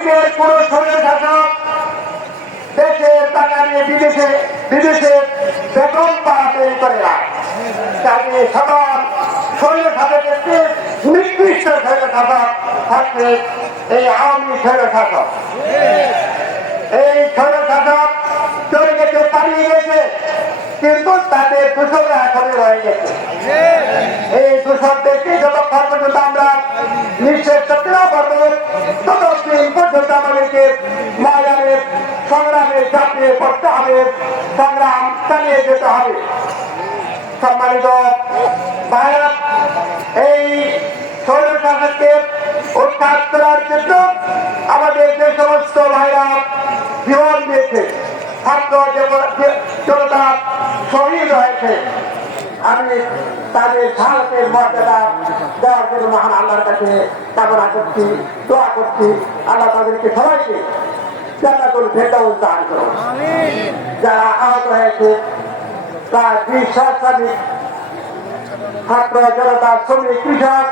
দেশের পুরো শরীর শাসক দেশে টাকা নিয়ে বিদেশে বিদেশে বেতন গেছে, কিন্তু তাদের দূষকরা এখনই রয়ে গেছে। এই দূষকদেরকে যতক্ষণ পর্যন্ত আমরা নিঃশেষ করতে না সংগ্রামে ঝাঁপিয়ে পড়তে হবে। সংগ্রাম চালিয়ে যেতে হবে। সম্মানিত ভারত এই সৌর আমাদের যে সমস্ত আমি তাদের ভারতের মহান করছি। আল্লাহ তাদেরকে সবাইকে জান্নাতুল ফেরদাউস দান করুন যারা আহত হয়েছে তার বিশ সহস্রাধিক ছাত্র জনতা শ্রমিক কৃষক